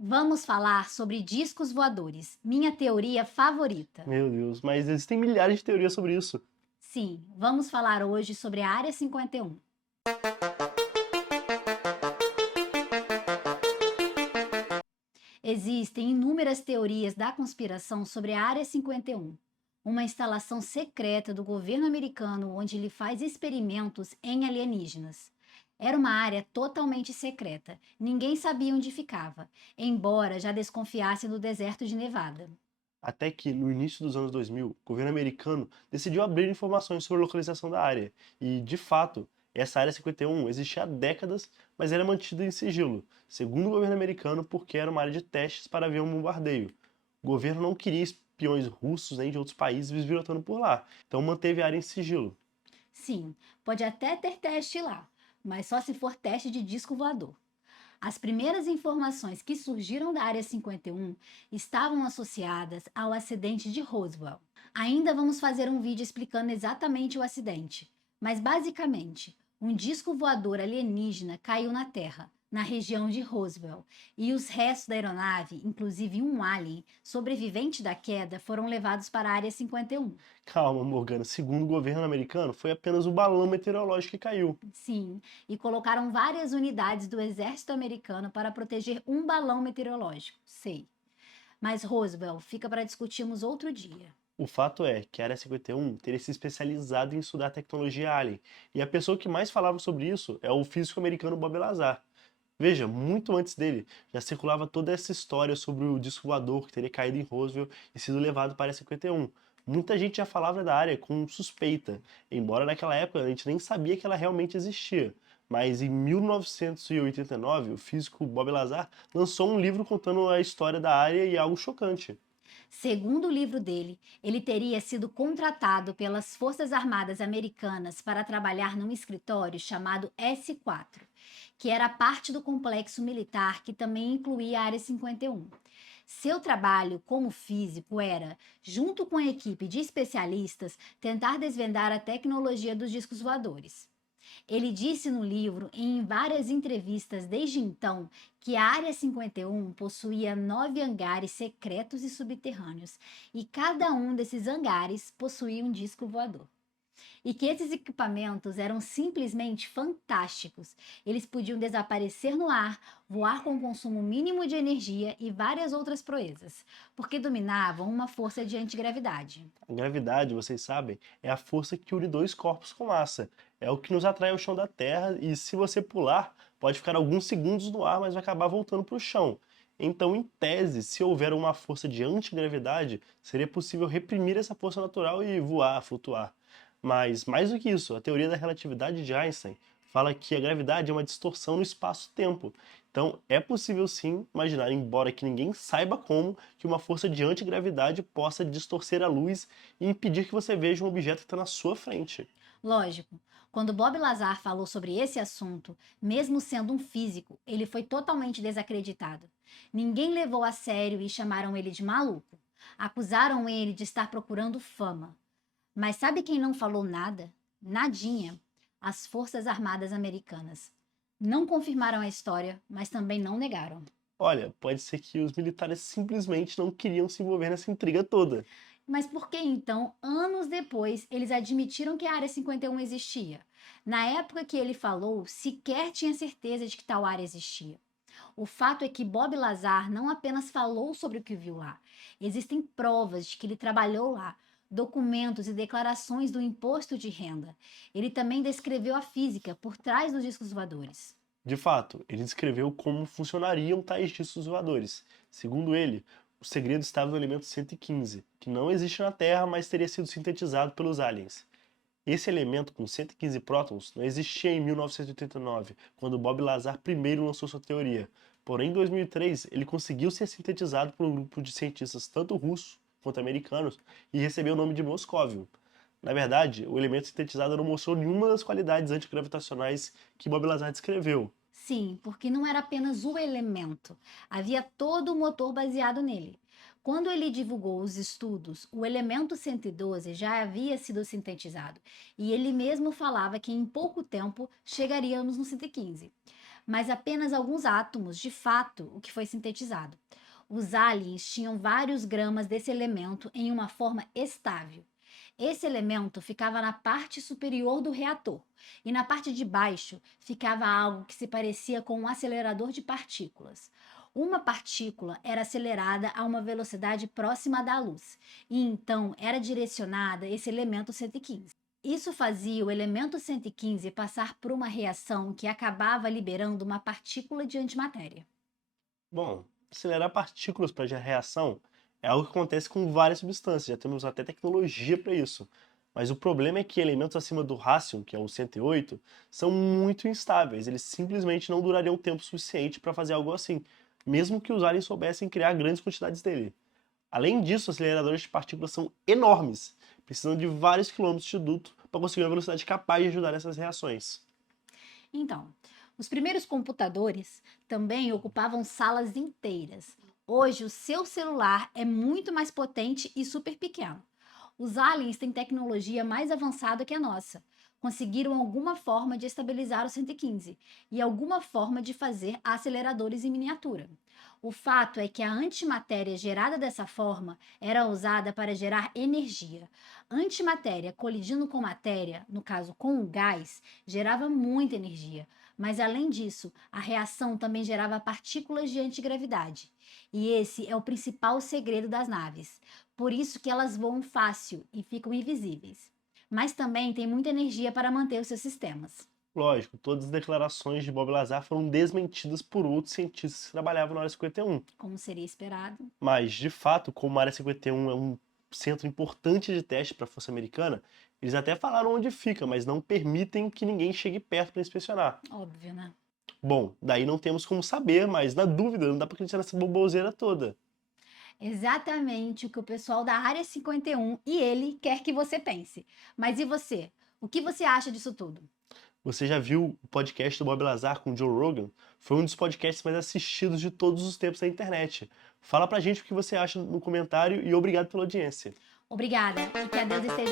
Vamos falar sobre discos voadores, minha teoria favorita. Meu Deus, mas existem milhares de teorias sobre isso. Sim, vamos falar hoje sobre a Área 51. Existem inúmeras teorias da conspiração sobre a Área 51, uma instalação secreta do governo americano onde ele faz experimentos em alienígenas. Era uma área totalmente secreta, ninguém sabia onde ficava, embora já desconfiasse do deserto de Nevada. Até que, no início dos anos 2000, o governo americano decidiu abrir informações sobre a localização da área. E, de fato, essa Área 51 existia há décadas, mas era mantida em sigilo, segundo o governo americano, porque era uma área de testes para avião bombardeio. O governo não queria espiões russos nem de outros países visitando por lá, então manteve a área em sigilo. Sim, pode até ter teste lá, mas só se for teste de disco voador. As primeiras informações que surgiram da Área 51 estavam associadas ao acidente de Roswell. Ainda vamos fazer um vídeo explicando exatamente o acidente, mas basicamente, um disco voador alienígena caiu na Terra, na região de Roswell, e os restos da aeronave, inclusive um alien sobrevivente da queda, foram levados para a Área 51. Calma, Morgana, segundo o governo americano, foi apenas o balão meteorológico que caiu. Sim, e colocaram várias unidades do exército americano para proteger um balão meteorológico. Sei. Mas Roosevelt fica para discutirmos outro dia. O fato é que a Área 51 teria se especializado em estudar tecnologia alien, e a pessoa que mais falava sobre isso é o físico americano Bob Lazar. Veja, muito antes dele, já circulava toda essa história sobre o disco voador que teria caído em Roswell e sido levado para a Área 51. Muita gente já falava da área com suspeita, embora naquela época a gente nem sabia que ela realmente existia. Mas em 1989, o físico Bob Lazar lançou um livro contando a história da área e algo chocante. Segundo o livro dele, ele teria sido contratado pelas Forças Armadas Americanas para trabalhar num escritório chamado S4, que era parte do complexo militar que também incluía a Área 51. Seu trabalho como físico era, junto com a equipe de especialistas, tentar desvendar a tecnologia dos discos voadores. Ele disse no livro e em várias entrevistas desde então que a Área 51 possuía 9 hangares secretos e subterrâneos, e cada um desses hangares possuía um disco voador. E que esses equipamentos eram simplesmente fantásticos. Eles podiam desaparecer no ar, voar com consumo mínimo de energia e várias outras proezas, porque dominavam uma força de antigravidade. A gravidade, vocês sabem, é a força que une dois corpos com massa. É o que nos atrai ao chão da Terra e se você pular, pode ficar alguns segundos no ar, mas vai acabar voltando para o chão. Então, em tese, se houver uma força de antigravidade, seria possível reprimir essa força natural e voar, flutuar. Mas, mais do que isso, a teoria da relatividade de Einstein fala que a gravidade é uma distorção no espaço-tempo. Então, é possível sim imaginar, embora que ninguém saiba como, que uma força de antigravidade possa distorcer a luz e impedir que você veja um objeto que está na sua frente. Lógico, quando Bob Lazar falou sobre esse assunto, mesmo sendo um físico, ele foi totalmente desacreditado. Ninguém levou a sério e chamaram ele de maluco. Acusaram ele de estar procurando fama. Mas sabe quem não falou nada? Nadinha. As Forças Armadas Americanas. Não confirmaram a história, mas também não negaram. Olha, pode ser que os militares simplesmente não queriam se envolver nessa intriga toda. Mas por que então, anos depois, eles admitiram que a Área 51 existia? Na época que ele falou, sequer tinha certeza de que tal área existia. O fato é que Bob Lazar não apenas falou sobre o que viu lá, existem provas de que ele trabalhou lá, documentos e declarações do imposto de renda. Ele também descreveu a física por trás dos discos voadores. De fato, ele descreveu como funcionariam tais discos voadores. Segundo ele, o segredo estava no elemento 115, que não existe na Terra, mas teria sido sintetizado pelos aliens. Esse elemento com 115 prótons não existia em 1989, quando Bob Lazar primeiro lançou sua teoria. Porém, em 2003, ele conseguiu ser sintetizado por um grupo de cientistas tanto russos quanto americanos e recebeu o nome de Moscóvio. Na verdade, o elemento sintetizado não mostrou nenhuma das qualidades antigravitacionais que Bob Lazar descreveu. Sim, porque não era apenas o elemento, havia todo o motor baseado nele. Quando ele divulgou os estudos, o elemento 112 já havia sido sintetizado e ele mesmo falava que em pouco tempo chegaríamos no 115. mas apenas alguns átomos, de fato, o que foi sintetizado. Os aliens tinham vários gramas desse elemento em uma forma estável. Esse elemento ficava na parte superior do reator, e na parte de baixo ficava algo que se parecia com um acelerador de partículas. Uma partícula era acelerada a uma velocidade próxima da luz, e então era direcionada esse elemento 115. Isso fazia o elemento 115 passar por uma reação que acabava liberando uma partícula de antimatéria. Bom, acelerar partículas para gerar reação é algo que acontece com várias substâncias, já temos até tecnologia para isso. Mas o problema é que elementos acima do Hassium, que é o 108, são muito instáveis, eles simplesmente não durariam tempo suficiente para fazer algo assim, mesmo que os aliens soubessem criar grandes quantidades dele. Além disso, aceleradores de partículas são enormes, precisam de vários quilômetros de duto para conseguir uma velocidade capaz de ajudar nessas reações. Então, os primeiros computadores também ocupavam salas inteiras. Hoje, o seu celular é muito mais potente e super pequeno. Os aliens têm tecnologia mais avançada que a nossa. Conseguiram alguma forma de estabilizar o 115 e alguma forma de fazer aceleradores em miniatura. O fato é que a antimatéria gerada dessa forma era usada para gerar energia. Antimatéria colidindo com matéria, no caso com o gás, gerava muita energia. Mas além disso, a reação também gerava partículas de antigravidade. E esse é o principal segredo das naves. Por isso que elas voam fácil e ficam invisíveis. Mas também tem muita energia para manter os seus sistemas. Lógico, todas as declarações de Bob Lazar foram desmentidas por outros cientistas que trabalhavam na Área 51. Como seria esperado. Mas, de fato, como a Área 51 é um centro importante de teste para a Força Americana, eles até falaram onde fica, mas não permitem que ninguém chegue perto para inspecionar. Óbvio, né? Bom, daí não temos como saber, mas na dúvida, não dá para acreditar nessa boboseira toda. Exatamente o que o pessoal da Área 51 e ele quer que você pense. Mas e você? O que você acha disso tudo? Você já viu o podcast do Bob Lazar com o Joe Rogan? Foi um dos podcasts mais assistidos de todos os tempos da internet. Fala pra gente o que você acha no comentário e obrigado pela audiência. Obrigada e que a Deus esteja